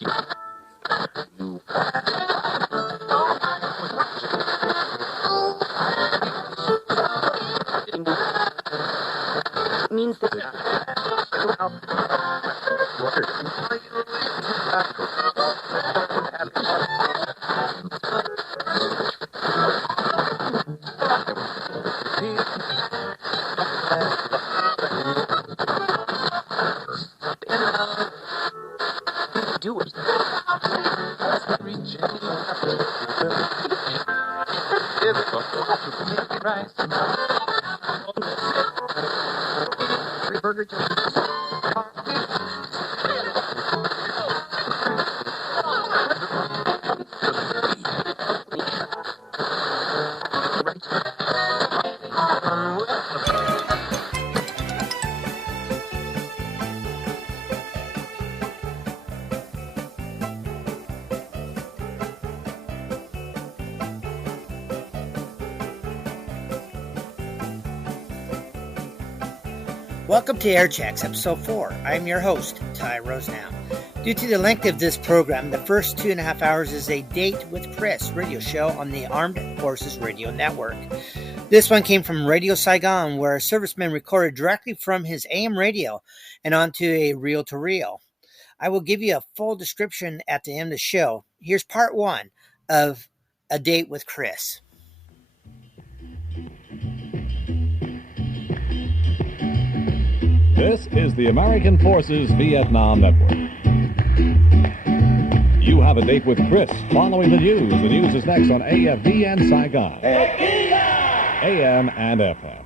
Means that do it. Burger Welcome to Airchexx, Episode 4. I'm your host, Ty Rosenow. Due to the length of this program, the first 2.5 hours is a Date with Chris radio show on the Armed Forces Radio Network. This one came from Radio Saigon, where a serviceman recorded directly from his AM radio and onto a reel-to-reel. I will give you a full description at the end of the show. Here's part 1 of A Date with Chris. This is the American Forces Vietnam Network. You have a date with Chris following the news. The news is next on AFV Saigon, AM and FM.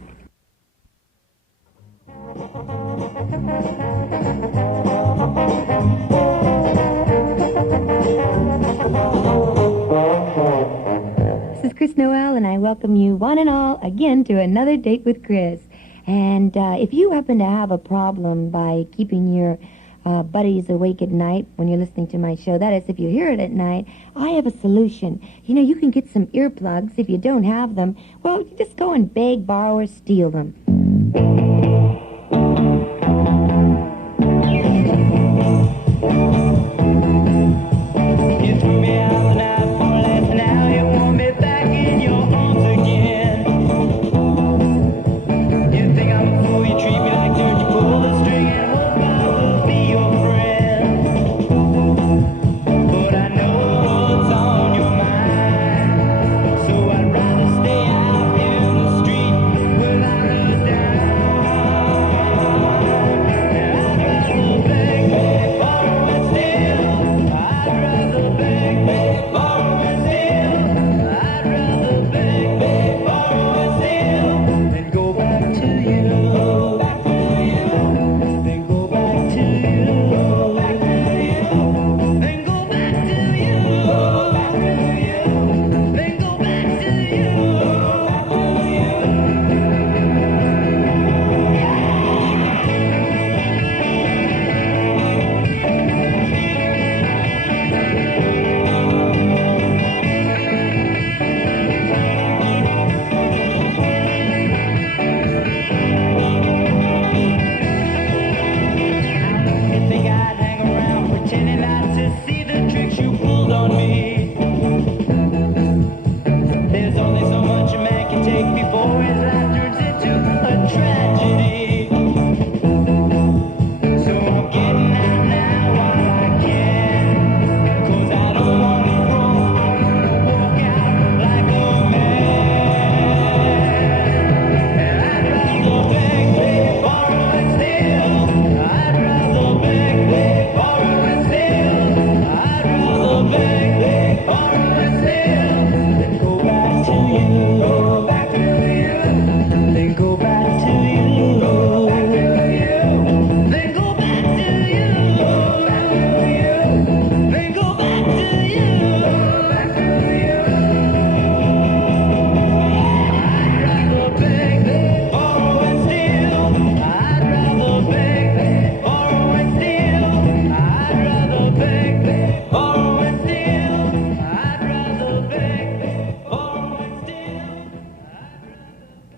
This is Chris Noel, and I welcome you one and all again to another Date with Chris. And if you happen to have a problem by keeping your buddies awake at night when you're listening to my show, that is, if you hear it at night, I have a solution. You know, you can get some earplugs. If you don't have them, well, you just go and beg, borrow, or steal them.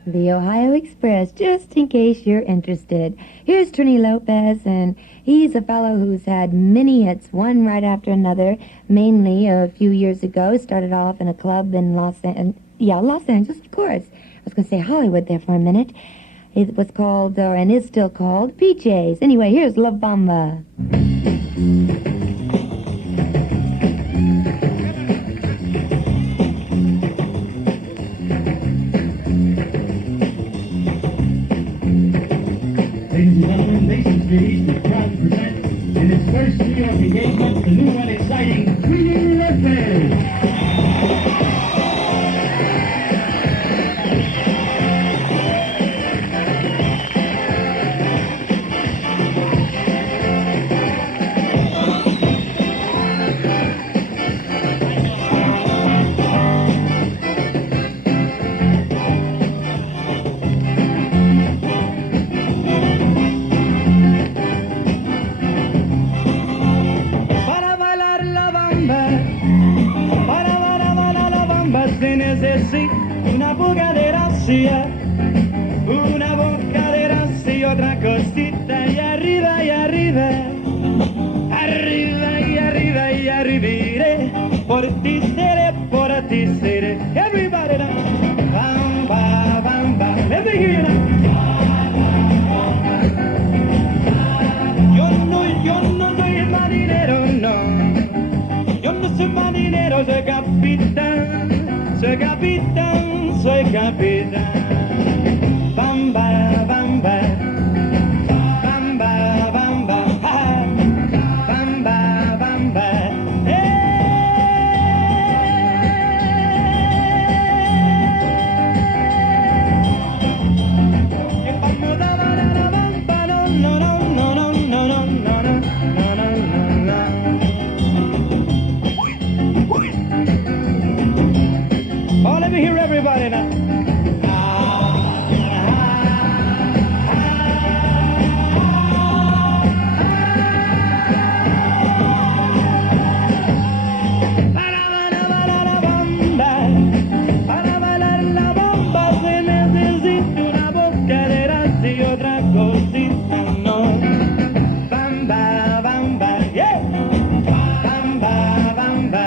The Ohio Express, just in case you're interested. Here's Trini Lopez, and He's a fellow who's had many hits, one right after another, mainly a few years ago. Started off in a club in Los Angeles, of course. I was going to say Hollywood there for a minute. It was called, and is still called, PJs. Anyway, here's La Bamba. Ladies and gentlemen, Mason Street is proud to present in its first New York engagement the new and exciting 3D Record. Una bugadera hacia, una bocadera hacia otra cosita y arriba y arriba, arriba y arriba y arribiré, por ti seré, everybody now, bamba, bamba, let me hear you now. Yo no soy marinero, no, yo no soy marinero, soy capitán. Soy capitán. Bamba, bamba, bamba, bamba, bamba, bamba. Oh, let me hear everybody now. Para bailar la bomba se necesita una bocadera y otra cosita, no. Bamba, bamba, yeah. Bamba, bamba.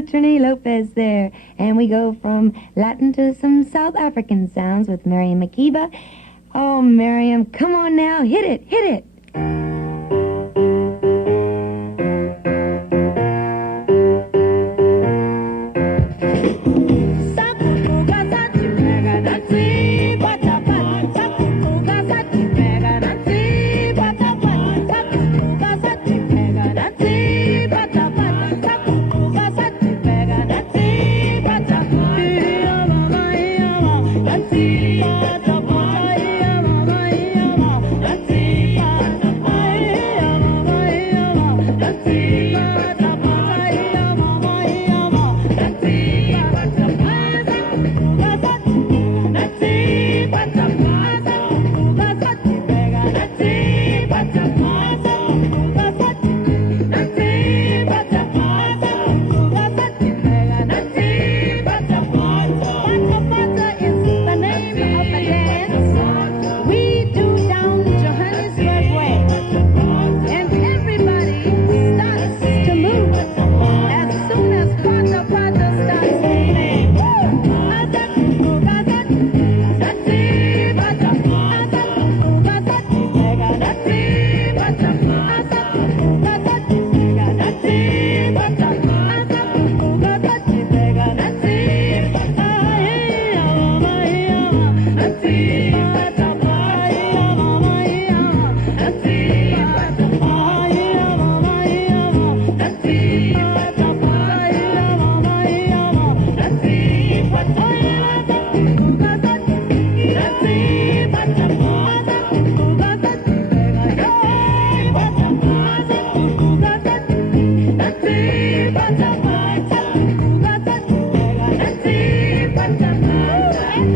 Trini Lopez there, and we go from Latin to some South African sounds with Miriam Makeba. Oh, Miriam, come on now, hit it, hit it. Let's see.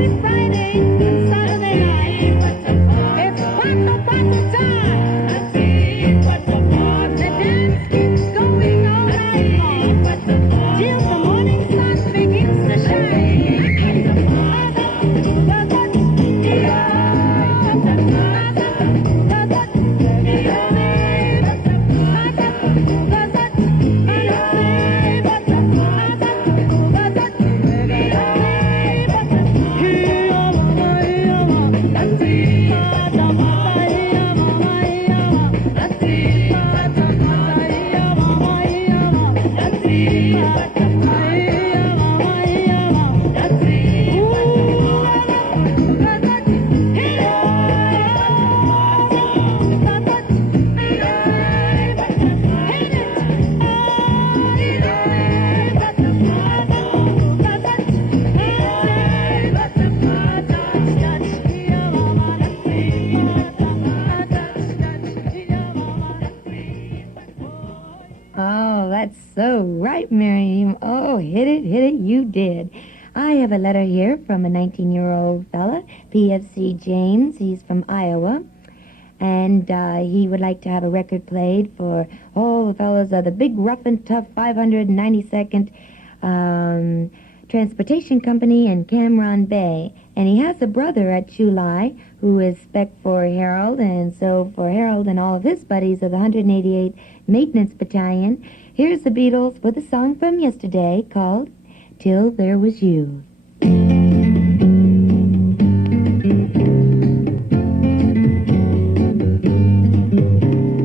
It's Friday and Saturday night. It's party time. The dance keeps going all night long till the morning sun begins to shine. Oh, that's so right, Miriam. Oh, hit it, you did. I have a letter here from a 19-year-old fella, PFC James. He's from Iowa, and he would like to have a record played for all the fellas of the big, rough and tough 592nd Transportation Company in Cameron Bay. And he has a brother at Chulai who is spec for Harold, and so for Harold and all of his buddies of the 188 Maintenance Battalion, here's the Beatles with a song from yesterday called Till There Was You.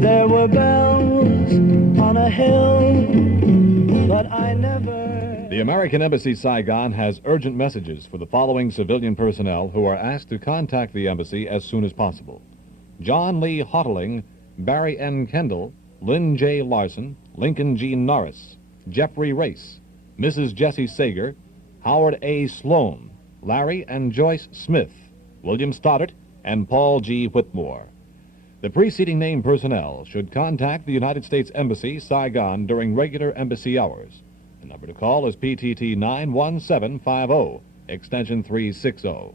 There were bells on a hill, but I never... The American Embassy Saigon has urgent messages for the following civilian personnel who are asked to contact the embassy as soon as possible. John Lee Hottling, Barry N. Kendall, Lynn J. Larson, Lincoln G. Norris, Jeffrey Race, Mrs. Jessie Sager, Howard A. Sloan, Larry and Joyce Smith, William Stoddart, and Paul G. Whitmore. The preceding named personnel should contact the United States Embassy, Saigon, during regular embassy hours. The number to call is PTT 91750, extension 360.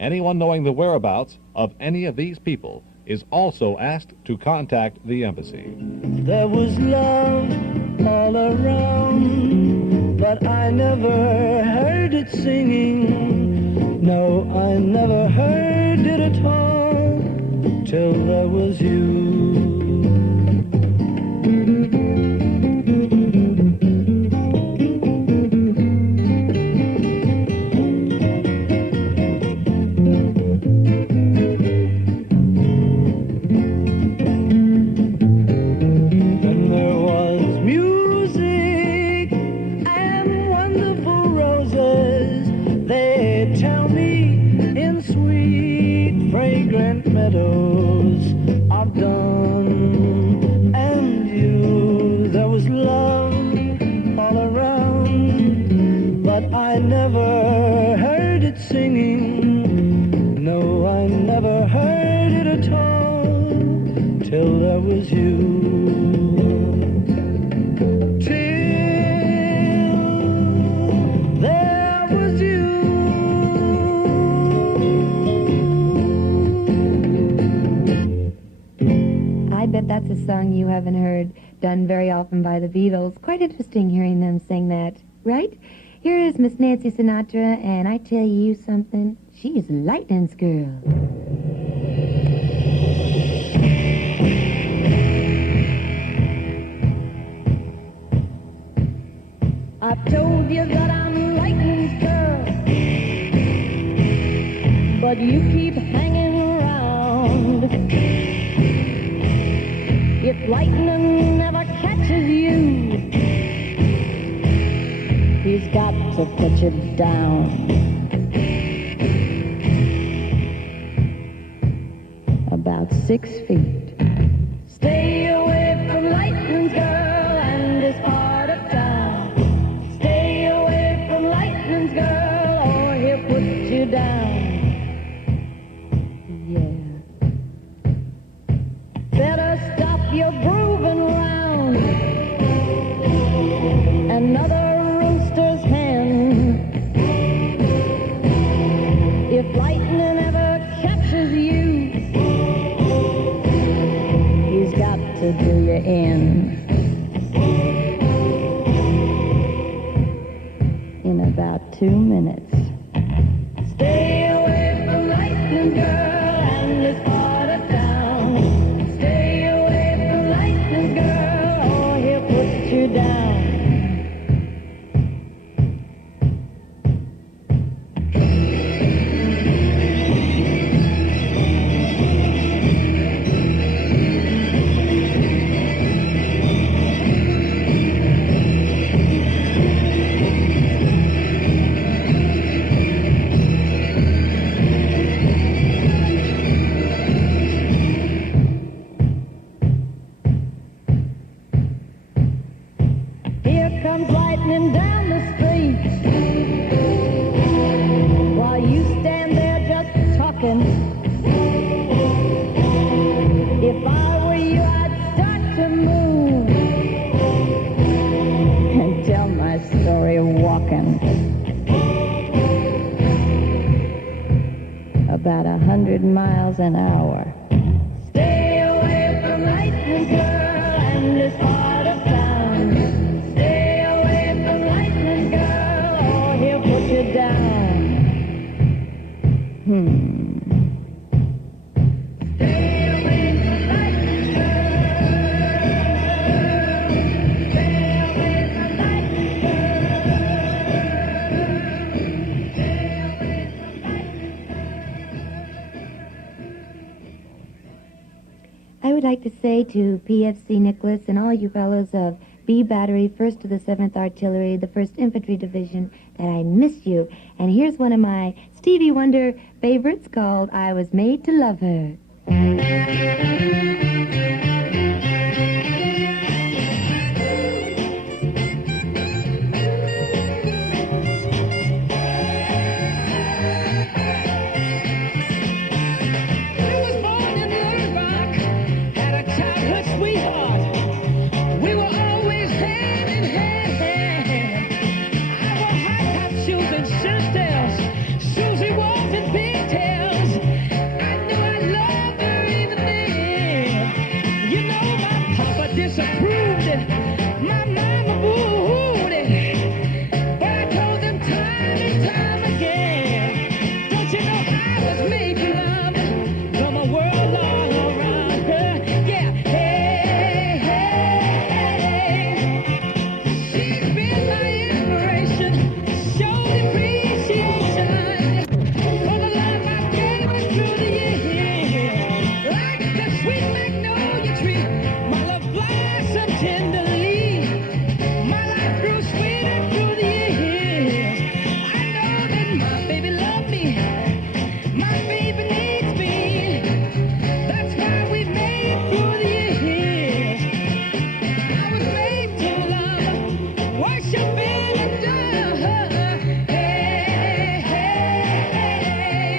Anyone knowing the whereabouts of any of these people is also asked to contact the embassy. There was love all around, but I never heard it singing. No, I never heard it at all till there was you. I never heard it singing. No, I never heard it at all till there was you. Till there was you. I bet that's a song you haven't heard done very often by the Beatles. Quite interesting hearing them sing that, right? Here is Miss Nancy Sinatra, and I tell you something, she's Lightning's girl. I've told you that I'm Lightning's girl, but you keep hanging around. If lightning never catches you, he's got to put you down. About 6 feet. Stay away from Lightning's girl and this part of town. Stay away from Lightning's girl or he'll put you down. Yeah. Better stop your grooving around. Another rooster's hen. Stay away from lightning, girl, and this part of town. Stay away from lightning, girl, or he'll put you down. Here comes lightning down the street, while you stand there just talking. If I were you, I'd start to move and tell my story walking. About 100 miles an hour. Stay away from lightning, girl, and this part of town. Stay away from lightning, girl, or he'll put you down. Stay away from lightning, girl. Stay away from lightning, girl. Stay away from lightning, I would like to say to PFC Nicholas and all you fellows of B Battery, 1st to the 7th Artillery, the 1st Infantry Division, that I miss you. And here's one of my Stevie Wonder favorites called I Was Made to Love Her. I was born in Little Rock, had a childhood sweetheart. We were always hand in hand. I wore high-top shoes and shirt-tails. Susie walked in pigtails. I knew I loved her even then. You know my papa disapproved it. My mama booed it. But I told them time and time again. Don't you know I was made for love? From a world all around her. Yeah, hey, hey, hey. She's been my inspiration. Showed appreciation for the love I gave her through the years. Like the sweet magnolia tree, my love blossomed tenderly. My life grew sweeter through the years. I know that my baby loved me. My baby needs me. That's why we made it through the years. I was made to love, worship and adore her. Hey, hey, hey.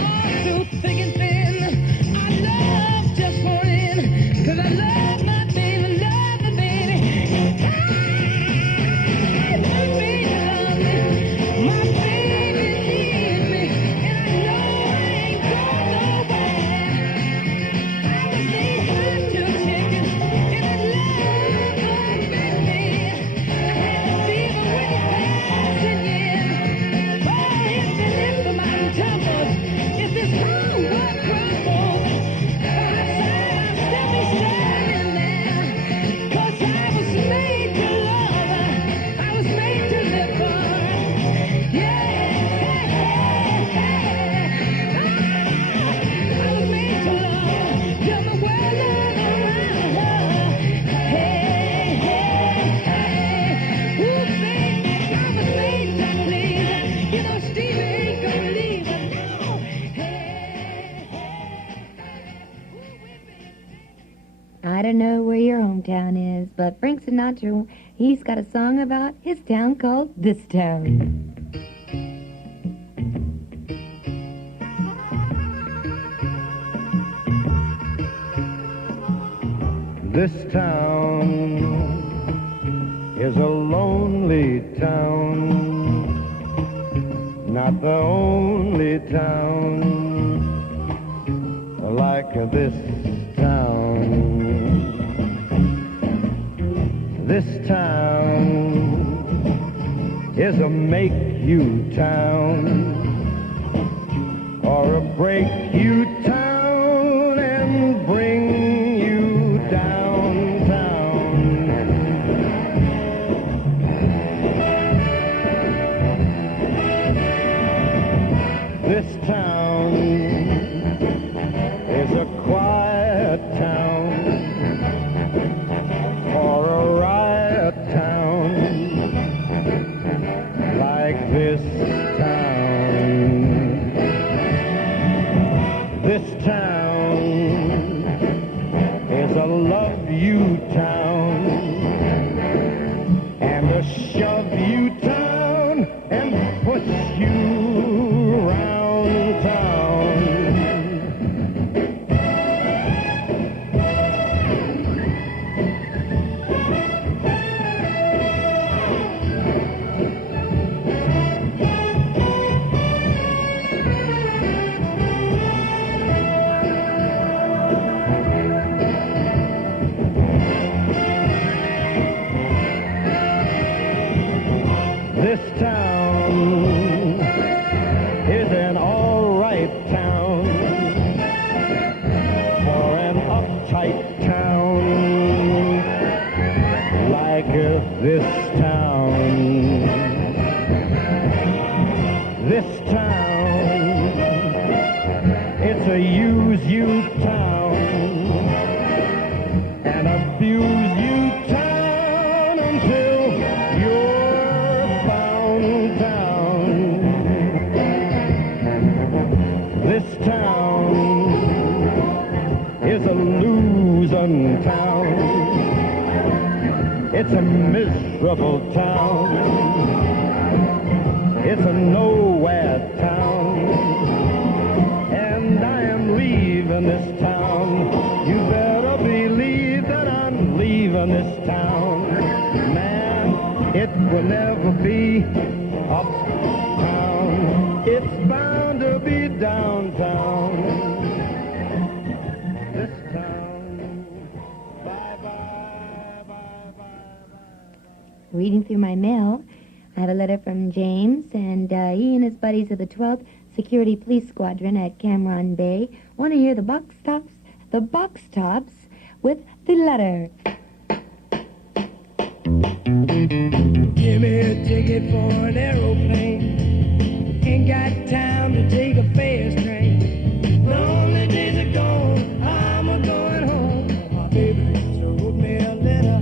All through thick and thin, I love just one in. 'Cause I love my baby, love my baby. My baby loves me. My baby needs me. And I know I ain't going nowhere. I was made hot to chicken. And I love my baby. I had the fever when he passed in years. Oh, if the mountain tumbles, if this whole world crumbles, by my side I'll still be standing there. 'Cause I was made to love her. I was made to live for her. Yeah, I was made to love her. You're my world all around her. Hey, hey, hey. Ooh, baby, I was made to please her. You know Stevie ain't gonna leave her. No. Hey, hey. Ooh, baby. I don't know where your hometown is, but Frank Sinatra, he's got a song about his town called This Town. This town is a lonely town, not the only town like this town. This town is a make you town or a break you town and bring you downtown. This town is a quiet town or a riot town like this town. This town is a love you town and a shove you town and push you round town. This town is an all-right town for an uptight town like this town. This town, it's a use-you town and abuse you town until you're found down. This town is a losing town. It's a miserable town. It's a nowhere town. And I am leaving this town. You better believe that I'm leaving this town. Man, it will never be uptown. It's bound to be downtown. This town. Bye-bye, bye-bye. Reading through my mail, I have a letter from James, and he and his buddies of the 12th Security Police Squadron at Cameron Bay want to hear the box tops with the letter. Give me a ticket for an aeroplane. Ain't got time to take a fast train. Lonely days are gone, I'm a-going home. My baby just wrote me a letter.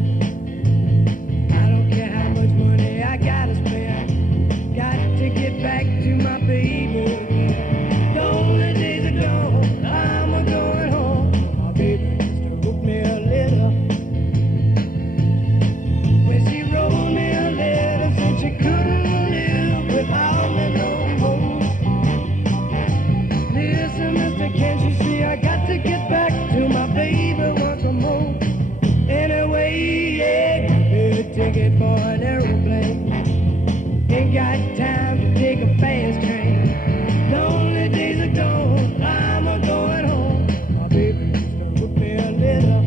I don't care how much money I gotta spend. Got to get back to my baby again. Lonely days are gone, I'm a-going home. My baby just wrote me a letter. When she wrote me a letter, said she couldn't live without me no more. Listen, mister, can't you see I got to get back to my baby once more? Anyway, yeah, get a ticket for an aeroplane. Ain't got time to take a fast train. Lonely days are gone, I'm a-going home. My baby just wrote me a letter.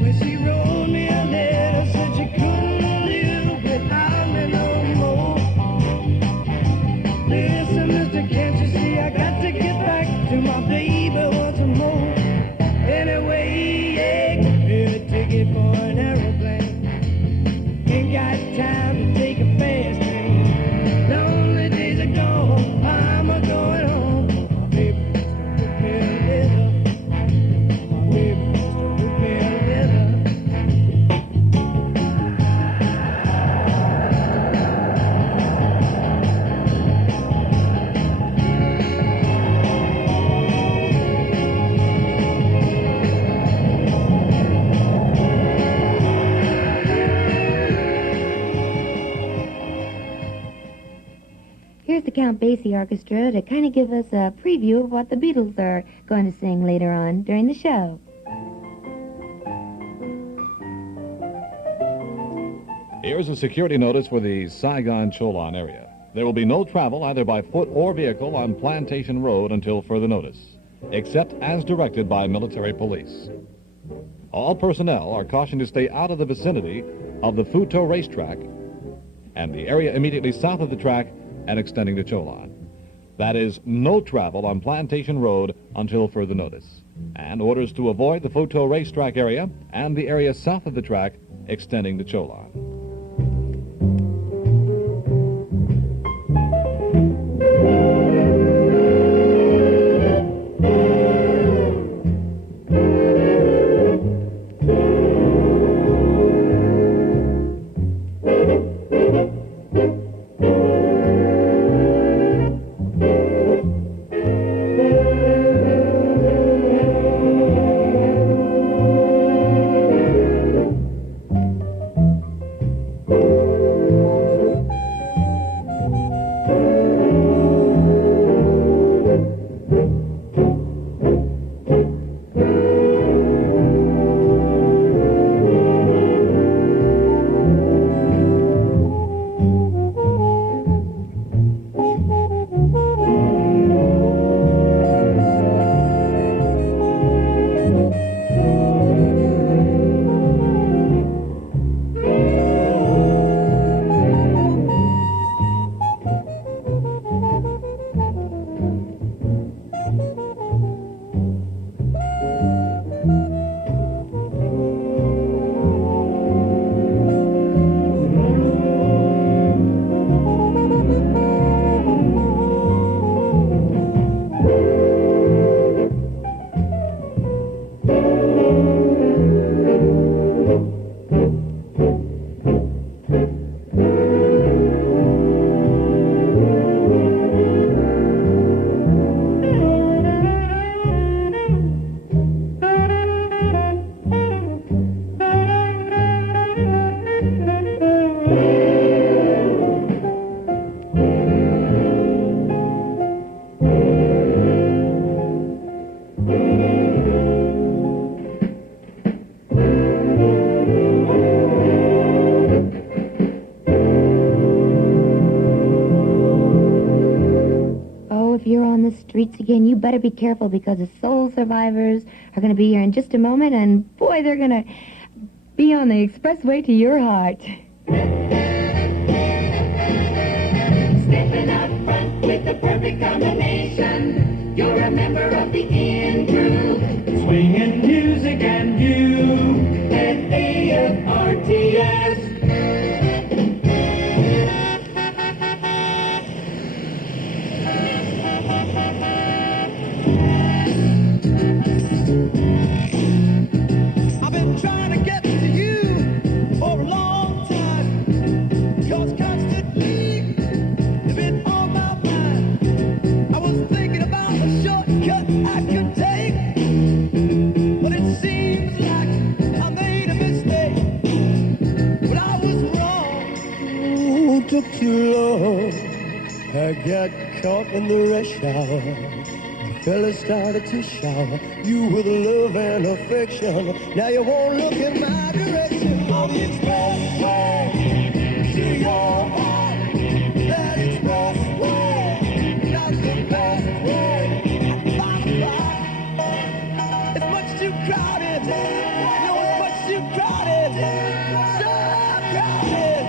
When she wrote me a letter, said she couldn't live without me no more. Listen, mister, can't you see I got to get back to my baby once more? Anyway, yeah, get me a ticket for an aeroplane. Ain't got time to take a fast train. Lonely days are gone, I'm a-going home. My baby just wrote me a letter. My baby just wrote me a letter. Here's the Count Basie Orchestra to kind of give us a preview of what the Beatles are going to sing later on during the show. Here's a security notice for the Saigon-Cholon area. There will be no travel either by foot or vehicle on Plantation Road until further notice, except as directed by military police. All personnel are cautioned to stay out of the vicinity of the Futo racetrack and the area immediately south of the track and extending to Cholon. That is, no travel on Plantation Road until further notice. And orders to avoid the Photo Racetrack area and the area south of the track extending to Cholon. If you're on the streets again, you better be careful because the soul survivors are going to be here in just a moment, and boy, they're going to be on the expressway to your heart. Stepping up front with the perfect combination. You're a member of the in-crew. Swinging music and you at AFRTS. I've been trying to get to you for a long time, 'cause constantly you've been on my mind. I was thinking about a shortcut I could take, but it seems like I made a mistake. But I was wrong. Ooh, took too long. I got caught in the rush hour. Fellas started to shower you with love and affection. Now you won't look in my direction. On the expressway to your heart. That expressway, not the best way. It's much too crowded. No, it's much too crowded. So crowded.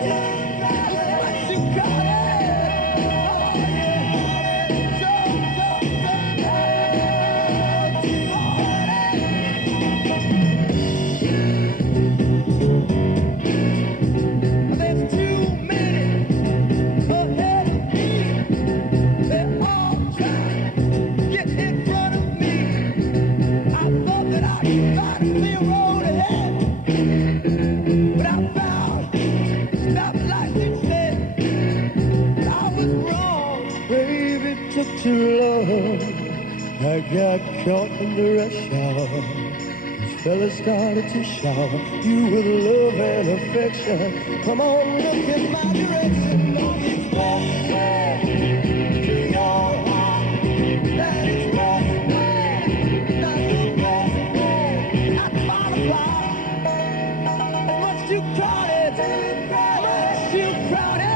It's much too crowded. Too long, I got caught in the rush hour. This fella started to shower you with love and affection. Come on, look in my direction. On the expressway to your heart. That expressway, not the best way. I found a fly. It's much too crowded, much too crowded.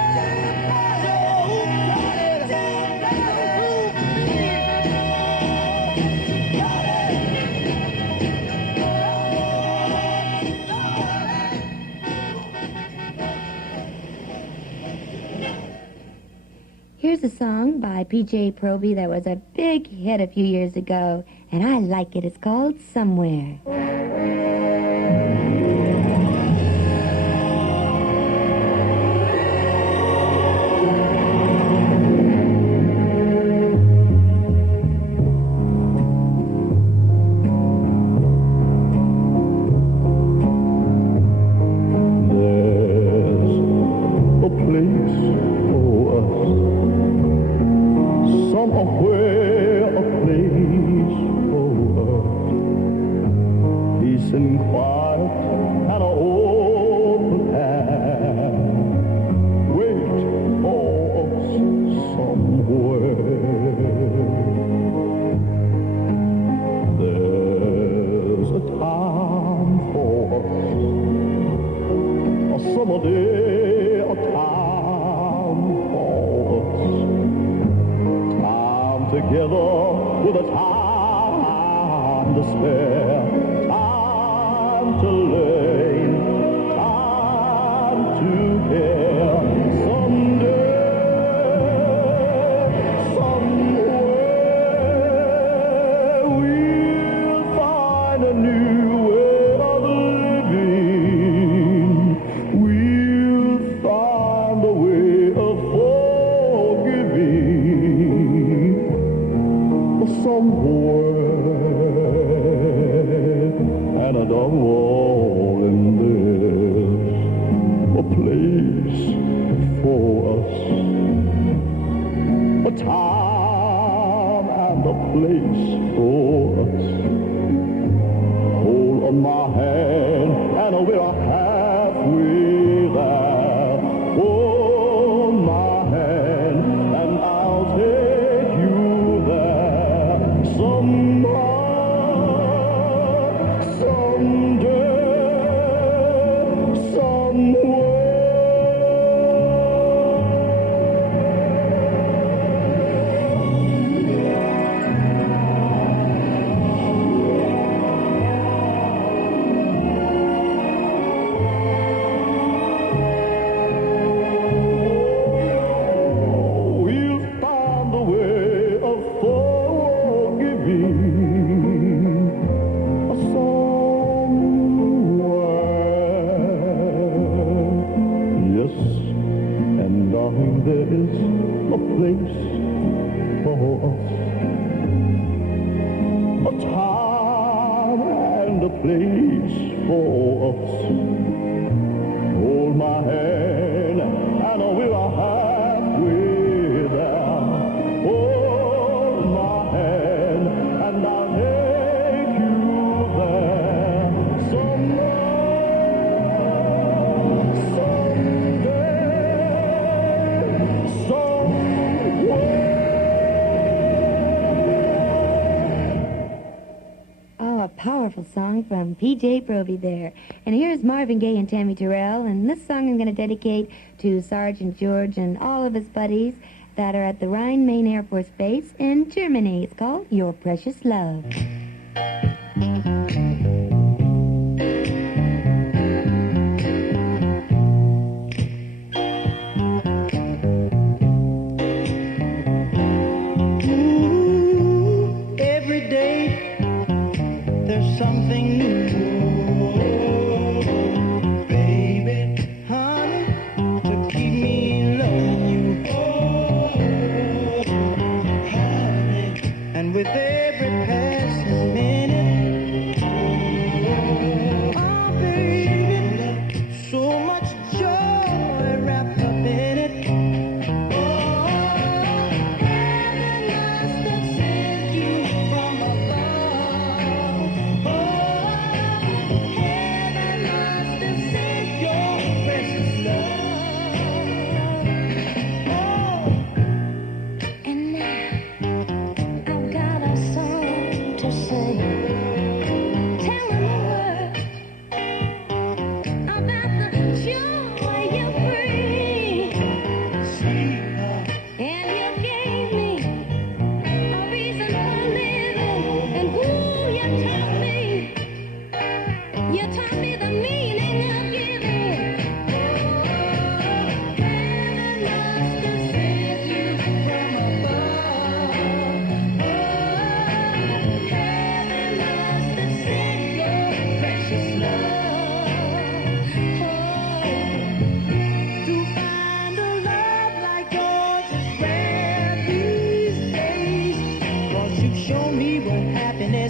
Here's a song by P.J. Proby that was a big hit a few years ago, and I like it. It's called Somewhere. Song from P.J. Proby there. And here's Marvin Gaye and Tammy Terrell, and this song I'm going to dedicate to Sergeant George and all of his buddies that are at the Rhine-Main Air Force Base in Germany. It's called Your Precious Love. With every passing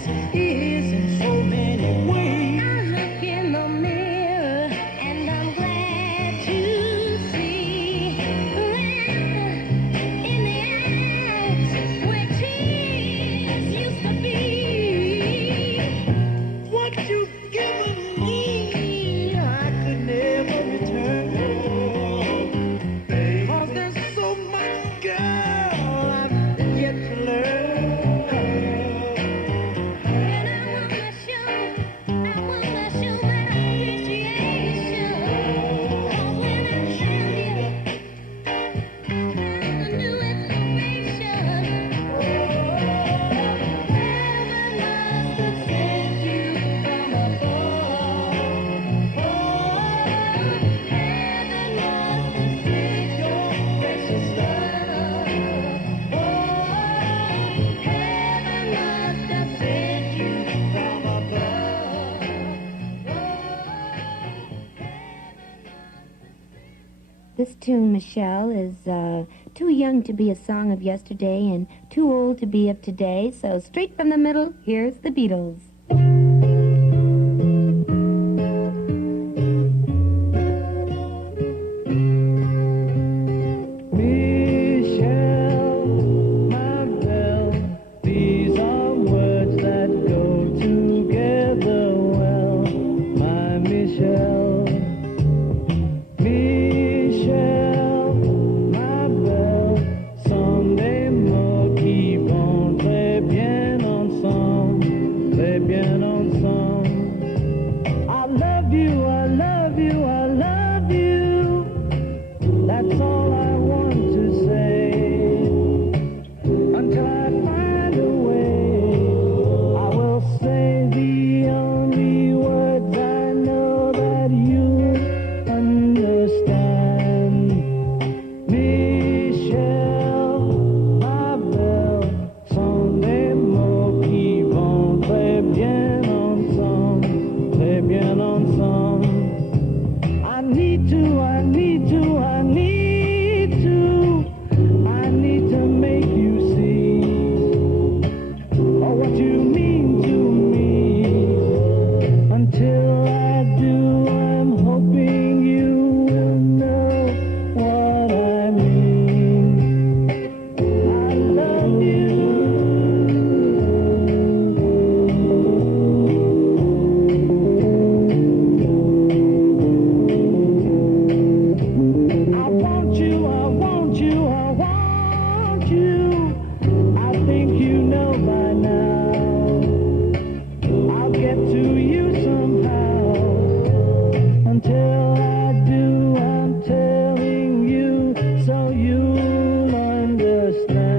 happiness is in so many ways. I look in the mirror and I'm glad to see laughter in the eyes where tears used to be. What you've given me, I could never return. 'Cause there's so much, girl, I've yet to learn. And I wanna show my appreciation. 'Cause when I found you, I had a new inspiration. Heaven must have sent you from above. Heaven must have sent your precious love. Heaven must have sent you from above. This tune, Michelle, is too young to be a song of yesterday and too old to be of today. So straight from the middle, here's the Beatles. Michelle, my belle, these are words that go together well. My Michelle, Michelle, my belle, someday more keep on, très bien ensemble, très bien ensemble. I love you, I love you, I love you. That's all I want to say. Until I find a way, I will say the only words I know that you understand. Michelle, my belle, someday more keep on, très bien ensemble, très bien ensemble. I need to, I need to, I need to, I need to make you see what you mean to me. Until I do, I'm hoping you will know what I mean. I love you. I want you, I want you, I want you. I think you know by now. I'll get to you somehow. Until I do, I'm telling you so you'll understand.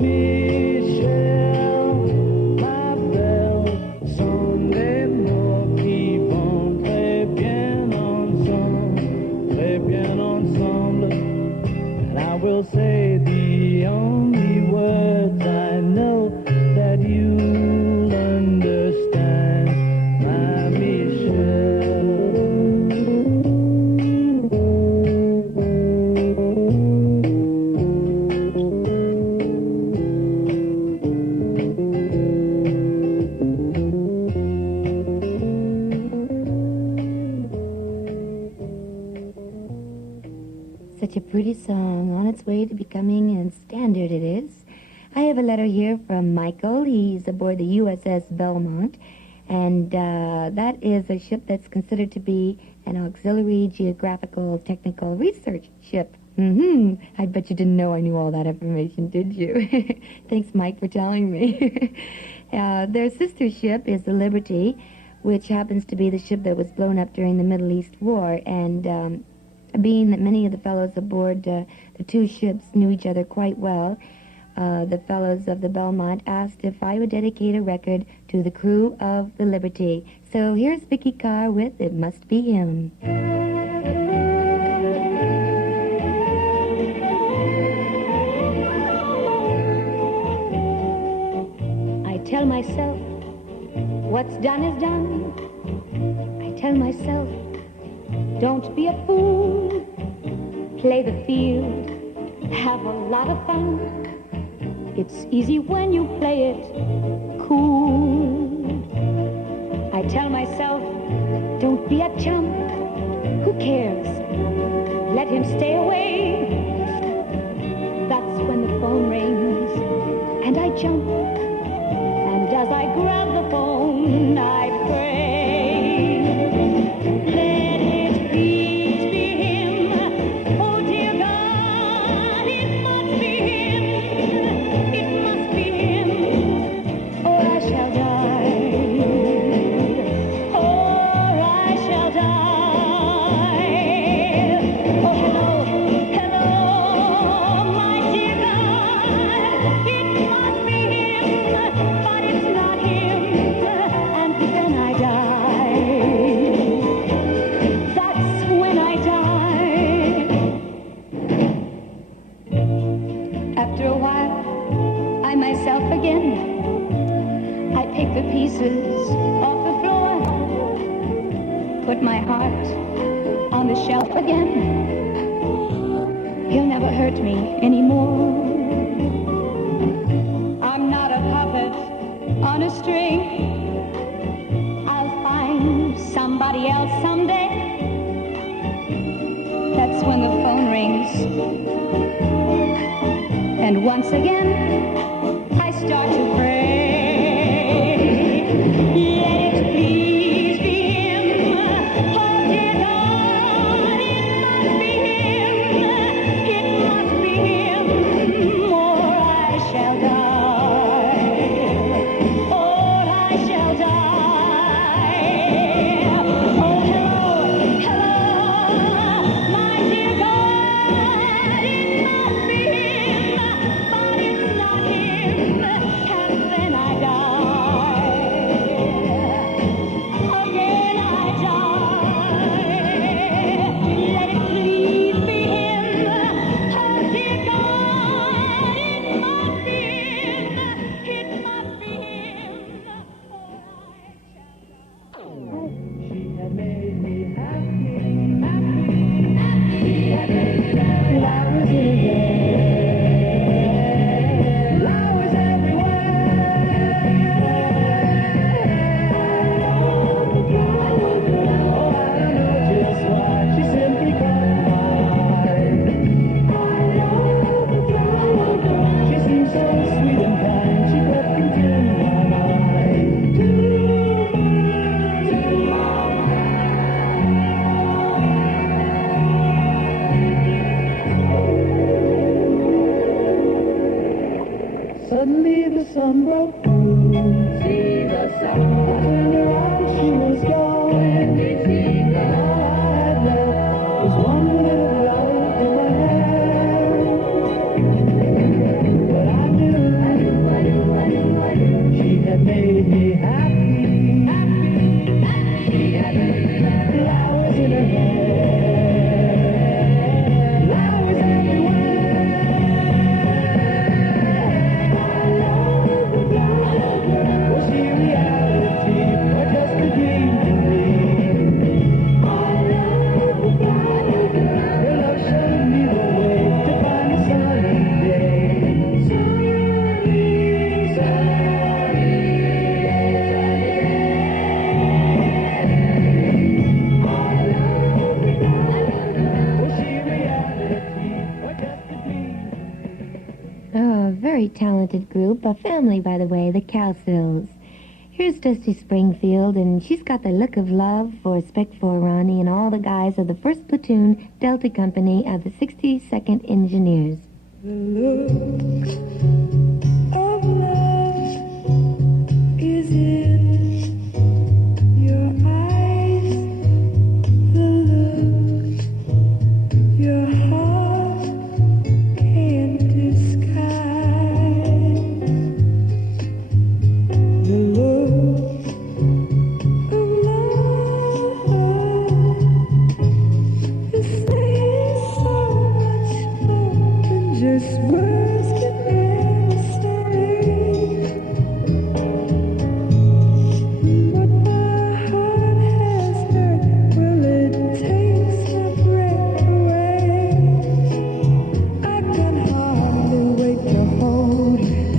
Michelle, my belle, someday more keep on, très bien ensemble, très bien ensemble. And I will say the only words I know that you'll understand, my Michelle. Such a pretty song, on its way to becoming a standard it is. I have a letter here from Michael. He's aboard the USS Belmont, and that is a ship that's considered to be an auxiliary geographical technical research ship. I bet you didn't know I knew all that information, did you? Thanks, Mike, for telling me. Their sister ship is the Liberty, which happens to be the ship that was blown up during the Middle East War, and being that many of the fellows aboard the two ships knew each other quite well, the fellows of the Belmont asked if I would dedicate a record to the crew of the Liberty. So here's Vicky Carr with It Must Be Him. I tell myself, what's done is done. I tell myself, don't be a fool. Play the field, have a lot of fun. It's easy when you play it cool. I tell myself, don't be a chump. Who cares? Let him stay away. That's when the phone rings and I jump. And as I grab the phone, I pray. Let it please be him. Oh dear God, it must be him. It must be him, or I shall die. Or I shall die. Oh, hello, hello, my dear God. It must be him, but it's not him. And then I die. That's when I die. After a while, I myself again. I pick the pieces off the floor, put my heart on the shelf again. He'll never hurt me anymore. I'm not a puppet on a string. I'll find somebody else someday. That's when the phone rings. And once again, I start to pray. Let it please be him. Oh dear God, it must be him. It must be him, or I shall die. Or I shall die. Oh hello, hello, my dear God, it must be him, but it's not him. And then I die. Again I die. Let it please be him. Oh dear God, it must be him. It must be him, or I shall die. She had made me happy, flowers in her hair, flowers everywhere. Oh, I don't know just why, she simply caught my eye. She seemed so sweet and kind, she crept into my mind. Suddenly the sun broke through. See the sun. I turned around, she was gone. And all I had left was one little love in my hand. But I knew she had made me happy. Flowers in her hair, flowers everywhere. Was she reality or just a dream to me? Her love showed me the way to find a sunny day. Was she reality or just a dream? Oh, a very talented group. A family, by the way, the Cowsills. Here's Dusty Springfield, and she's got the look of love, for respect for Ronnie, and all the guys of the 1st Platoon Delta Company of the 62nd Engineers. The look of love is in your eyes. The look your heart can't disguise. The look of love is saying so much more than just words can ever say. What my heart has heard, well, it takes my breath away. I can hardly wait to hold you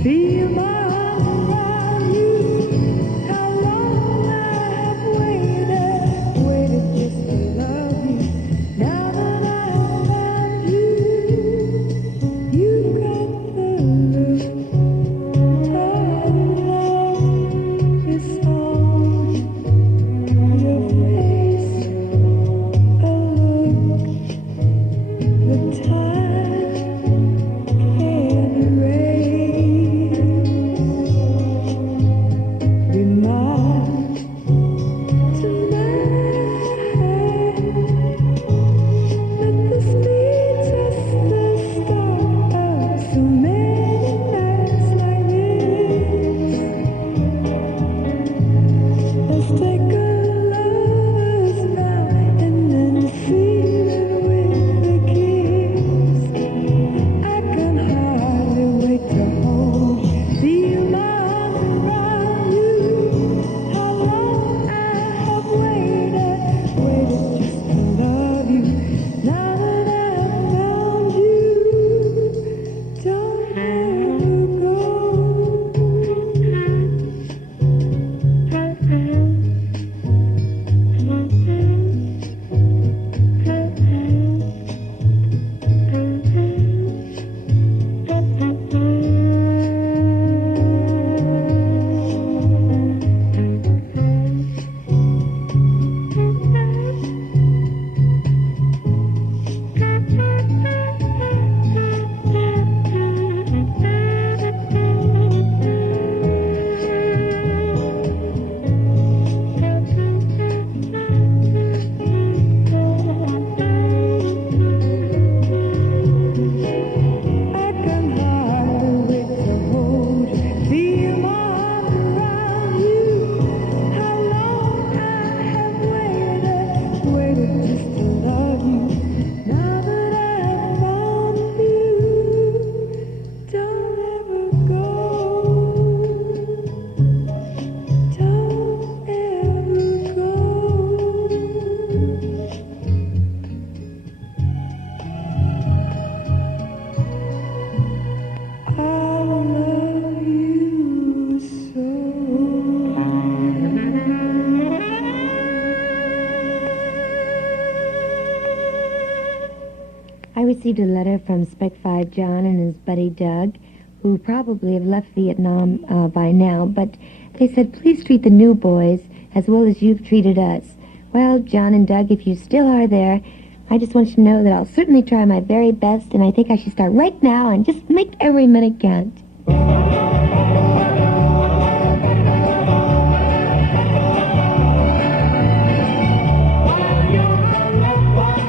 received a letter from Spec 5 John and his buddy Doug, who probably have left Vietnam by now, but they said, please treat the new boys as well as you've treated us. Well, John and Doug, if you still are there, I just want you to know that I'll certainly try my very best, and I think I should start right now and just make every minute count.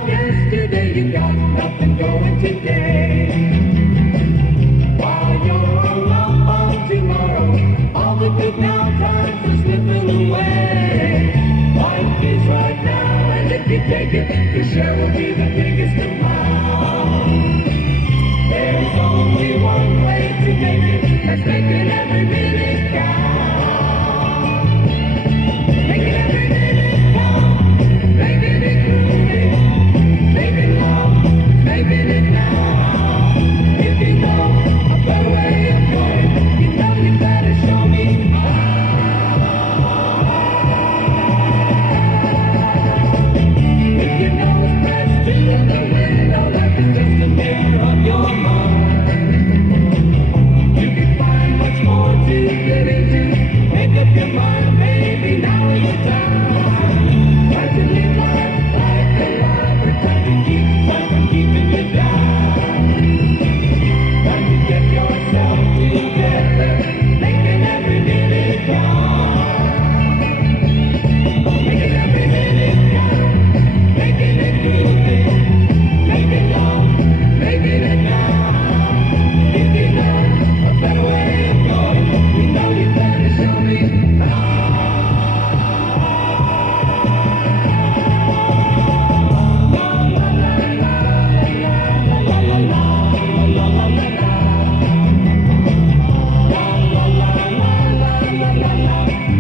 Yesterday you got nothing going today. While you're hung up on tomorrow, all the good now times are slipping away. Life is right now, and if you take it, your share will be the biggest amount. There's only one way to make it, that's making every minute count. Making every minute count, making it groovy, making love, making it now. If you know a better way of going, you know you better show me if you know it's best to look the window, life is just a mirror of your mind. You can find much more to get into. Make up your mind, baby, now is the time. Try to live life like a lover, try to keep life from keeping you down. Try to get yourself together, making every minute count. Making every minute count, making it groovy, making love, making it now. If you know a better way of going, you know you better show me how.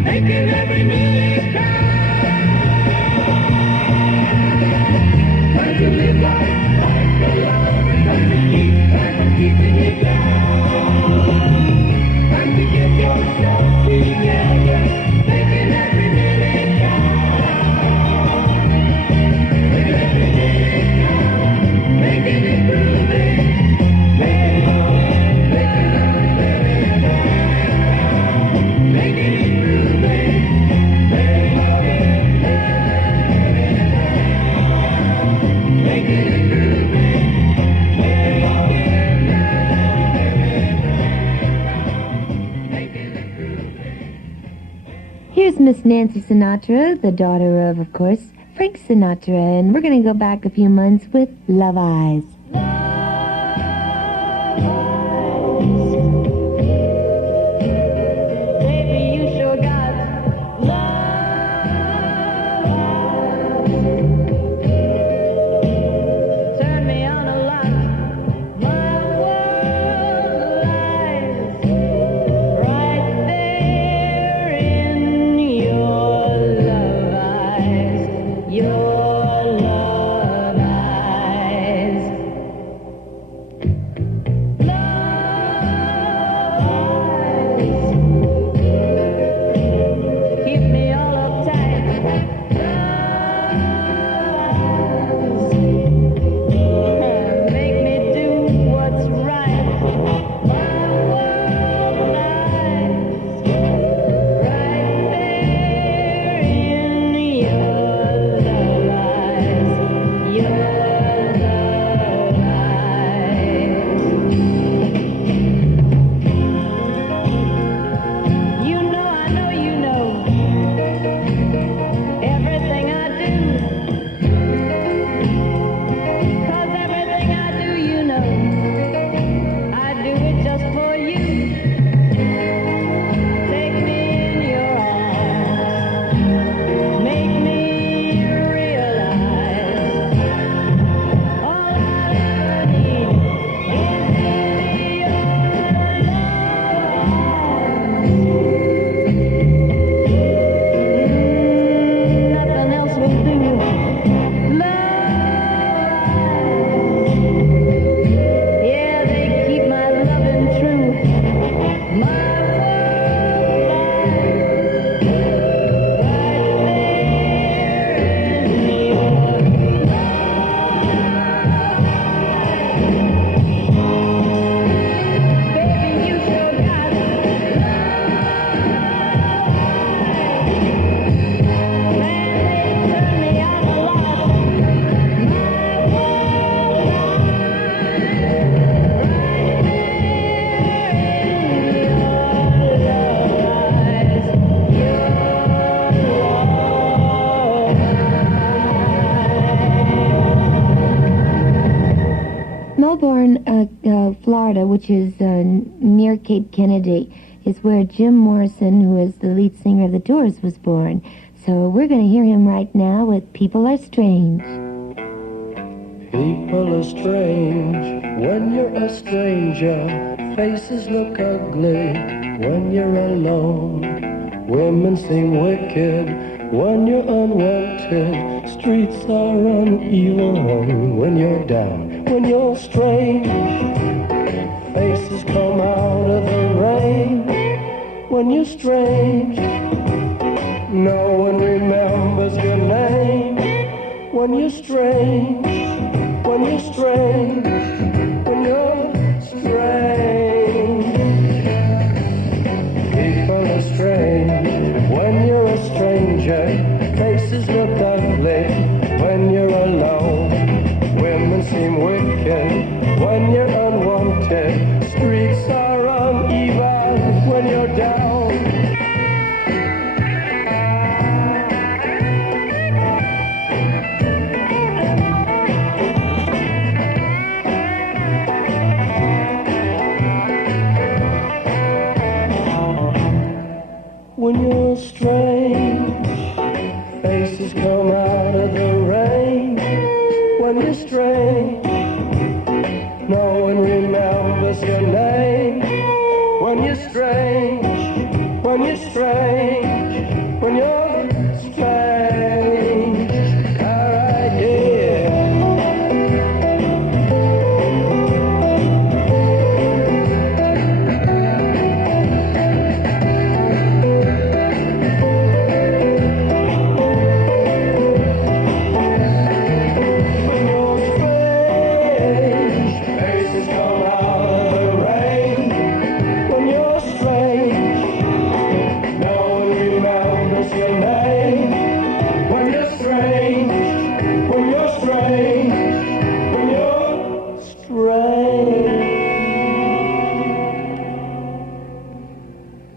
Making every minute count. Trying to live life like a lover, trying to keep time from keeping you down. Trying to get yourself together, making every minute count. Making every minute count, making it groovy, making love, making count, making it groovy, making love, making it groovy, making love, making it groovy. Here's Miss Nancy Sinatra, the daughter of course, Frank Sinatra, and we're going to go back a few months with Love Eyes. Baby, you sure got love. Turn me on a lot. My world lies right there in your love eyes. Your love eyes. Florida, which is near Cape Kennedy, is where Jim Morrison, who is the lead singer of The Doors, was born. So we're going to hear him right now with People Are Strange. People are strange when you're a stranger. Faces look ugly when you're alone. Women seem wicked when you're unwanted. Streets are uneven when you're down. When you're strange, faces come out of the rain. When you're strange, no one remembers your name. When you're strange, when you're strange, when you're strange. People are strange when you're a stranger. Faces look ugly when you're alone. Women seem wicked when you're unwanted. Streets are uneven when you're down. When you're strange, faces come out of the rain. When you're strange, no one remembers your name. When you're strange, when you're strange, when you're strange. All right, yeah.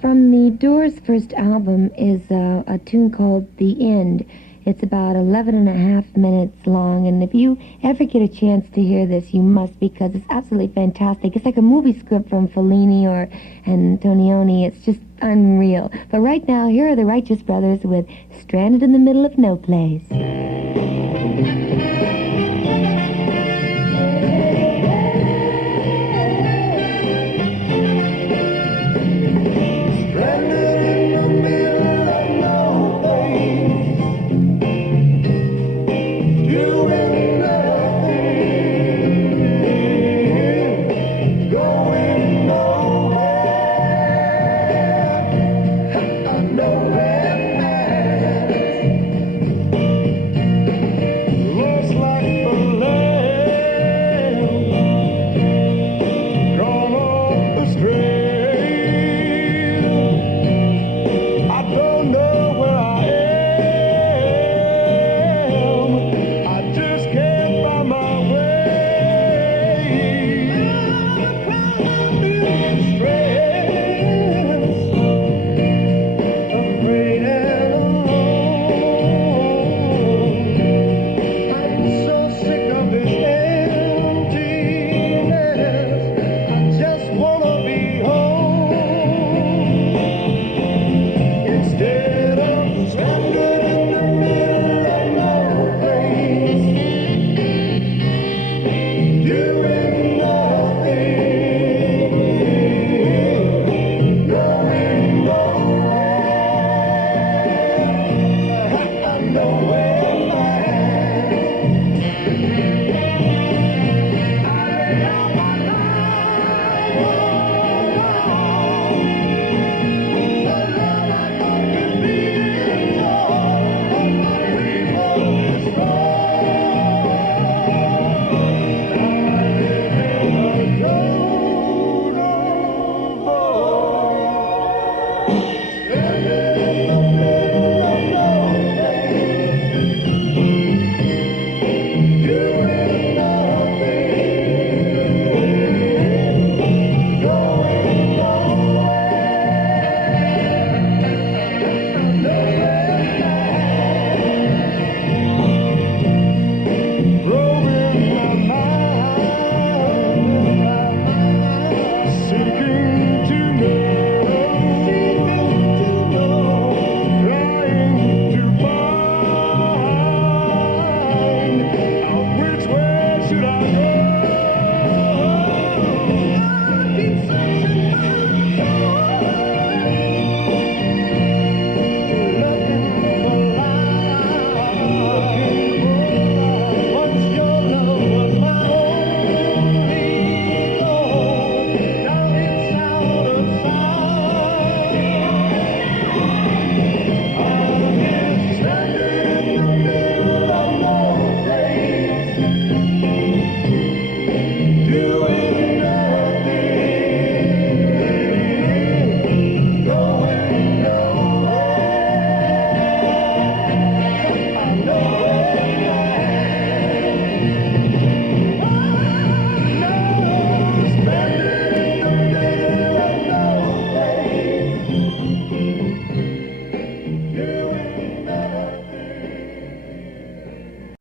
From the Doors' first album is a tune called The End. It's about 11 and a half minutes long, and if you ever get a chance to hear this, you must, because it's absolutely fantastic. It's like a movie script from Fellini or Antonioni. It's just unreal. But right now, here are the Righteous Brothers with Stranded in the Middle of No Place.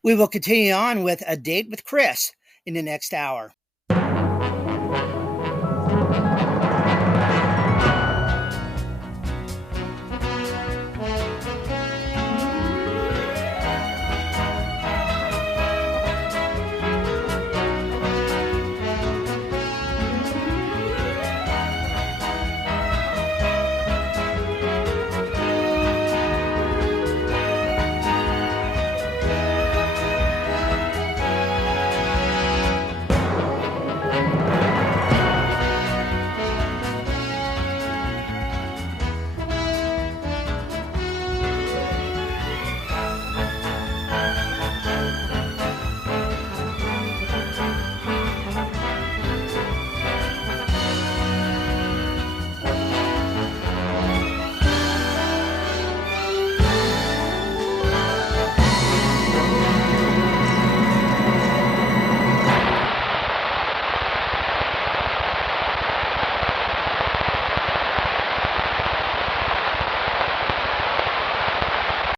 We will continue on with A Date with Chris in the next hour.